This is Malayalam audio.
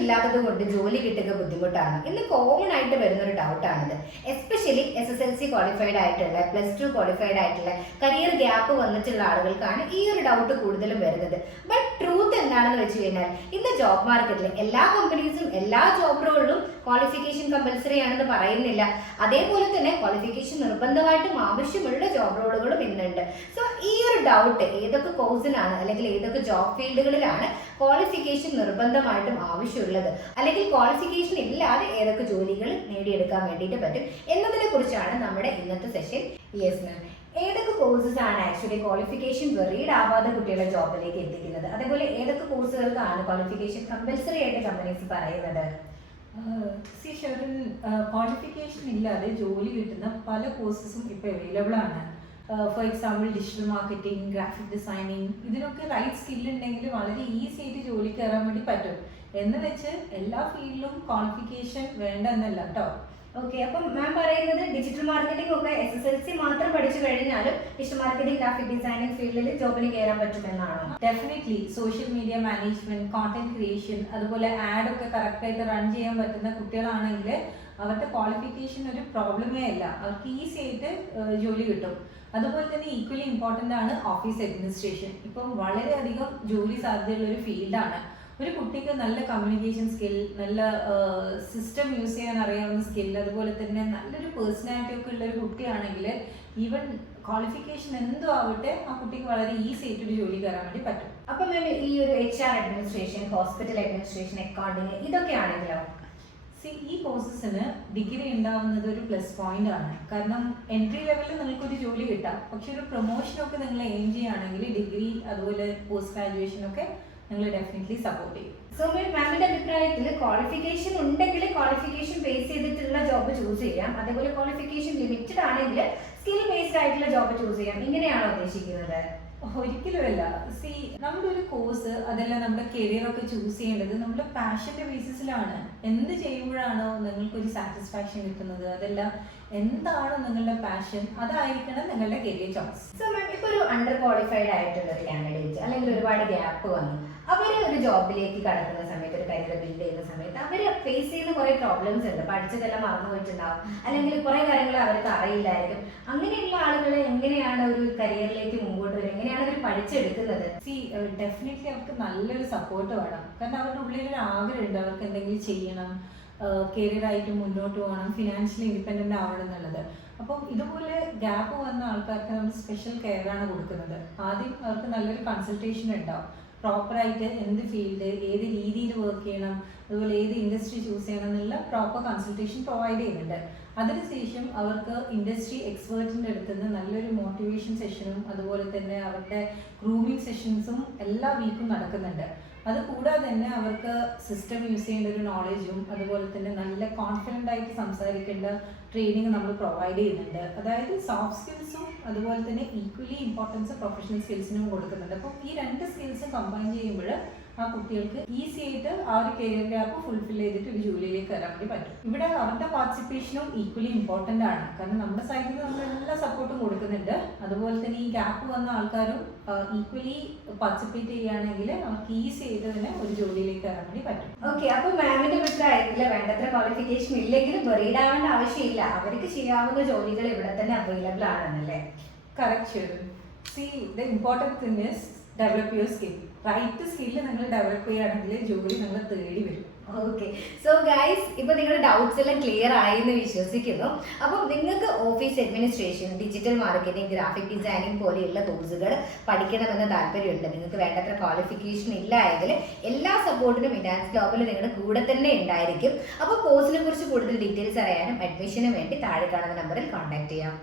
ഇല്ലാത്തത് കൊണ്ട് ജോലി കിട്ടുക ബുദ്ധിമുട്ടാണ്. ഇന്ന് കോമൺ ആയിട്ട് വരുന്നൊരു ഡൗട്ടാണിത്. എസ്പെഷ്യലി SSLC ക്വാളിഫൈഡ് ആയിട്ടുള്ള, +2 ക്വാളിഫൈഡ് ആയിട്ടുള്ള, കരിയർ ഗ്യാപ്പ് വന്നിട്ടുള്ള ആളുകൾക്കാണ് ഈ ഒരു ഡൗട്ട് കൂടുതലും വരുന്നത്. ബട്ട് ട്രൂത്ത് എന്താണെന്ന് വെച്ച് കഴിഞ്ഞാൽ ഇന്ന് ജോബ് മാർക്കറ്റിൽ എല്ലാ കമ്പനീസും എല്ലാ ജോബ് റോളിലും ക്വാളിഫിക്കേഷൻ കമ്പൽസറി ആണെന്ന് പറയുന്നില്ല. അതേപോലെ തന്നെ ക്വാളിഫിക്കേഷൻ നിർബന്ധമായിട്ടും ആവശ്യമുള്ള ജോബ് റോളുകളും ഇന്നുണ്ട്. സോ ഈ ഒരു ഡൗട്ട് ഏതൊക്കെ കോഴ്സിനാണ് അല്ലെങ്കിൽ ഏതൊക്കെ ജോബ് ഫീൽഡുകളിലാണ് ക്വാളിഫിക്കേഷൻ നിർബന്ധമായിട്ടും ആവശ്യമുള്ളത്, അല്ലെങ്കിൽ ക്വാളിഫിക്കേഷൻ ഇല്ലാതെ ഏതൊക്കെ ജോലികൾ നേടിയെടുക്കാൻ വേണ്ടിയിട്ട് പറ്റും എന്നതിനെ കുറിച്ചാണ് നമ്മുടെ ഇന്നത്തെ സെഷൻ. യെസ് മാം, ഏതൊക്കെ കോഴ്സസ് ആണ് ആക്ച്വലി ക്വാളിഫിക്കേഷൻ വെറീഡ് ആവാതെ കുട്ടികളെ ജോബിലേക്ക് എത്തിക്കുന്നത്, അതേപോലെ ഏതൊക്കെ കോഴ്സുകൾക്കാണ് ക്വാളിഫിക്കേഷൻ കമ്പൽസറി ആയിട്ട് കമ്പനീസ് പറയുന്നത്? ക്വാളിഫിക്കേഷൻ ഇല്ലാതെ ജോലി കിട്ടുന്ന പല കോഴ്സസും ഇപ്പോൾ അവൈലബിൾ ആണ്. For example digital marketing, graphic designing, ഇതിനൊക്കെ റൈറ്റ് സ്കില്ലുണ്ടെങ്കിൽ വളരെ ഈസി ആയിട്ട് ജോലി കയറാൻ വേണ്ടി പറ്റും. എന്ന് വെച്ച് എല്ലാ ഫീൽഡിലും ക്വാളിഫിക്കേഷൻ വേണ്ട എന്നല്ല കേട്ടോ. ഓക്കെ, അപ്പം മാം പറയുന്നത് ഡിജിറ്റൽ മാർക്കറ്റിംഗ് ഒക്കെ SSLC മാത്രം പഠിച്ചു കഴിഞ്ഞാലും ഡിജിറ്റൽ മാർക്കറ്റിംഗ്, ഗ്രാഫിക് ഡിസൈനിങ് ഫീൽഡിൽ ജോബിന് കയറാൻ പറ്റുമെന്നാണോ? Definitely. Social media management, content creation, അതുപോലെ ആഡ് ഒക്കെ കറക്റ്റായിട്ട് റൺ ചെയ്യാൻ പറ്റുന്ന കുട്ടികളാണെങ്കിൽ അവരുടെ ക്വാളിഫിക്കേഷൻ ഒരു പ്രോബ്ലമേ അല്ല, അവർക്ക് ഈസി ആയിട്ട് ജോലി കിട്ടും. അതുപോലെ തന്നെ ഈക്വലി ഇമ്പോർട്ടൻ്റ് ആണ് ഓഫീസ് അഡ്മിനിസ്ട്രേഷൻ. ഇപ്പം വളരെയധികം ജോലി സാധ്യതയുള്ള ഒരു ഫീൽഡാണ്. ഒരു കുട്ടിക്ക് നല്ല കമ്മ്യൂണിക്കേഷൻ സ്കിൽ, നല്ല സിസ്റ്റം യൂസ് ചെയ്യാൻ അറിയാവുന്ന സ്കിൽ, അതുപോലെ തന്നെ നല്ലൊരു പേഴ്സണാലിറ്റി ഒക്കെ ഉള്ള ഒരു കുട്ടിയാണെങ്കിൽ ഈവൻ ക്വാളിഫിക്കേഷൻ എന്തോ ആവട്ടെ ആ കുട്ടിക്ക് വളരെ ഈസി ആയിട്ടൊരു ജോലി കയറാൻ വേണ്ടി പറ്റും. അപ്പം മാം ഈ ഒരു HR administration, hospital administration, accounting ഇതൊക്കെ ആണെങ്കിലോ? ഈ കോഴ്സസിന് ഡിഗ്രി ഉണ്ടാവുന്നത് ഒരു പ്ലസ് പോയിന്റ് ആണ്. കാരണം എൻട്രി ലെവലിൽ നിങ്ങൾക്കൊരു ജോലി കിട്ടാം, പക്ഷെ ഒരു പ്രൊമോഷനൊക്കെ നിങ്ങൾ എയിം ചെയ്യുകയാണെങ്കിൽ ഡിഗ്രി അതുപോലെ പോസ്റ്റ് ഗ്രാജുവേഷനൊക്കെ നിങ്ങൾ ഡെഫിനറ്റ്ലി സപ്പോർട്ട് ചെയ്യും. സോ മാമിന്റെ അഭിപ്രായത്തിൽ ക്വാളിഫിക്കേഷൻ ഉണ്ടെങ്കിൽ ക്വാളിഫിക്കേഷൻ ബേസ് ചെയ്തിട്ടുള്ള ജോബ് ചൂസ് ചെയ്യാം, അതേപോലെ ക്വാളിഫിക്കേഷൻ ലിമിറ്റഡ് ആണെങ്കിൽ സ്കിൽ ബേസ്ഡ് ആയിട്ടുള്ള ജോബ് ചൂസ് ചെയ്യാം, ഇങ്ങനെയാണോ ഉദ്ദേശിക്കുന്നത്? ഒരിക്കലുമല്ല. നമ്മുടെ ഒരു കോഴ്സ് അതെല്ലാം നമ്മുടെ കരിയർ ഒക്കെ ചൂസ് ചെയ്യേണ്ടത് നമ്മുടെ പാഷന്റെ ബേസിസിലാണ്. എന്ത് ചെയ്യുമ്പോഴാണോ നിങ്ങൾക്കൊരു സാറ്റിസ്ഫാക്ഷൻ കിട്ടുന്നത്, അതെല്ലാം എന്താണോ നിങ്ങളുടെ പാഷൻ, അതായിരിക്കണം നിങ്ങളുടെ കരിയർ ചോയ്സ്. സോ മാം, ഇപ്പോൾ ഒരു അണ്ടർ ക്വാളിഫൈഡ് ആയിട്ടുള്ള ഒരു കാൻഡിഡേറ്റ് അല്ലെങ്കിൽ ഒരുപാട് ഗ്യാപ്പ് വന്നു, അവർ ഒരു ജോബിലേക്ക് കടക്കുന്ന സമയത്ത്, ഒരു കരിയർ ബിൽഡ് ചെയ്യുന്ന സമയത്ത് അവർ ഫേസ് ചെയ്യുന്ന കുറേ പ്രോബ്ലംസ് ഉണ്ട്. പഠിച്ചതെല്ലാം മറന്നു പോയിട്ടുണ്ടാവും, അല്ലെങ്കിൽ കുറേ കാര്യങ്ങൾ അവർക്ക് അറിയില്ലായിരിക്കും. അങ്ങനെയുള്ള ആളുകളെ എങ്ങനെയാണ് ഒരു കരിയറിലേക്ക് മുമ്പോട്ട് വരിക, എങ്ങനെയാണ് അവർ പഠിച്ചെടുക്കുന്നത്? ഡെഫിനറ്റ്ലി അവർക്ക് നല്ലൊരു സപ്പോർട്ട് വേണം. കാരണം അവരുടെ ഉള്ളിൽ ഒരു ആഗ്രഹമുണ്ട് അവർക്ക് എന്തെങ്കിലും ചെയ്യണം, കരിയറായിട്ട് മുന്നോട്ട് പോകണം, ഫിനാൻഷ്യലി ഇൻഡിപെൻഡൻ്റ് ആവണം എന്നുള്ളത്. അപ്പം ഇതുപോലെ ഗ്യാപ്പ് വന്ന ആൾക്കാർക്ക് നമ്മൾ സ്പെഷ്യൽ കെയർ ആണ് കൊടുക്കുന്നത്. ആദ്യം അവർക്ക് നല്ലൊരു കൺസൾട്ടേഷൻ ഉണ്ടാവും, പ്രോപ്പറായിട്ട് എന്ത് ഫീൽഡ്, ഏത് രീതിയിൽ വർക്ക് ചെയ്യണം, അതുപോലെ ഏത് ഇൻഡസ്ട്രി ചൂസ് ചെയ്യണം എന്നുള്ള പ്രോപ്പർ കൺസൾട്ടേഷൻ പ്രൊവൈഡ് ചെയ്യുന്നുണ്ട്. അതിനുശേഷം അവർക്ക് ഇൻഡസ്ട്രി എക്സ്പേർട്ടിൻ്റെ അടുത്ത് നിന്ന് നല്ലൊരു മോട്ടിവേഷൻ സെഷനും അതുപോലെ തന്നെ അവരുടെ ഗ്രൂമിങ് സെഷൻസും എല്ലാ വീക്കും നടക്കുന്നുണ്ട്. അതുകൂടാതെ തന്നെ അവർക്ക് സിസ്റ്റം യൂസ് ചെയ്യേണ്ട ഒരു നോളജും അതുപോലെ തന്നെ നല്ല കോൺഫിഡൻ്റ് ആയിട്ട് സംസാരിക്കേണ്ട ട്രെയിനിങ് നമ്മൾ പ്രൊവൈഡ് ചെയ്യുന്നുണ്ട്. അതായത് സോഫ്റ്റ് സ്കിൽസും അതുപോലെ തന്നെ ഈക്വലി ഇമ്പോർട്ടൻസ് പ്രൊഫഷണൽ സ്കിൽസിനും കൊടുക്കുന്നുണ്ട്. അപ്പോൾ ഈ രണ്ട് സ്കിൽസും കമ്പൈൻ ചെയ്യുമ്പോൾ ആ കുട്ടികൾക്ക് ഈസി ആയിട്ട് ആ ഒരു കരിയർ ഗ്യാപ്പ് ഫുൾഫിൽ ചെയ്തിട്ട് ഒരു ജോലിയിലേക്ക് വരാൻ വേണ്ടി പറ്റും. ഇവിടെ അവരുടെ പാർട്ടിസിപ്പേഷനും ഈക്വലി ഇമ്പോർട്ടൻ്റ് ആണ്. കാരണം നമ്മുടെ സൈഡിൽ നിന്ന് നമ്മൾ എല്ലാ സപ്പോർട്ടും കൊടുക്കുന്നുണ്ട്. അതുപോലെ തന്നെ ഈ ഗ്യാപ്പ് വന്ന ആൾക്കാരും ഈക്വലി പാർട്ടിസിപ്പേറ്റ് ചെയ്യുകയാണെങ്കിൽ അവർക്ക് ഈസി ആയിട്ട് തന്നെ ഒരു ജോലിയിലേക്ക് വരാൻ വേണ്ടി പറ്റും. ഓക്കെ, അപ്പോൾ മാമിന്റെ അഭിപ്രായത്തിൽ വേണ്ടത്ര ക്വാളിഫിക്കേഷൻ ഇല്ലെങ്കിലും വെറീഡ് ആവേണ്ട ആവശ്യമില്ല, അവർക്ക് ചെയ്യാവുന്ന ജോലികൾ ഇവിടെ തന്നെ അവൈലബിൾ ആണെന്നല്ലേ? Correct. The important thing is develop your skill. Right skill നിങ്ങൾ ഡെവലപ്പ് ചെയ്യുകയാണെങ്കിൽ ജോലി നിങ്ങൾ തേടി വരും. ഓക്കെ, സോ ഗൈസ്, ഇപ്പൊ നിങ്ങളുടെ ഡൗട്ട്സ് എല്ലാം ക്ലിയർ ആയി എന്ന് വിശ്വസിക്കുന്നു. അപ്പം നിങ്ങൾക്ക് office administration, digital marketing, graphic designing പോലെയുള്ള കോഴ്സുകൾ പഠിക്കണമെന്ന് താല്പര്യമുണ്ട്, നിങ്ങൾക്ക് വേണ്ടത്ര ക്വാളിഫിക്കേഷൻ ഇല്ല എങ്കിൽ എല്ലാ സപ്പോർട്ടിനും ഇൻഡാൻസ് ഗ്ലോബൽ നിങ്ങളുടെ കൂടെ തന്നെ ഉണ്ടായിരിക്കും. അപ്പോൾ കോഴ്സിനെ കുറിച്ച് കൂടുതൽ ഡീറ്റെയിൽസ് അറിയാനും അഡ്മിഷനും വേണ്ടി താഴെ കാണുന്ന നമ്പറിൽ കോൺടാക്ട് ചെയ്യാം.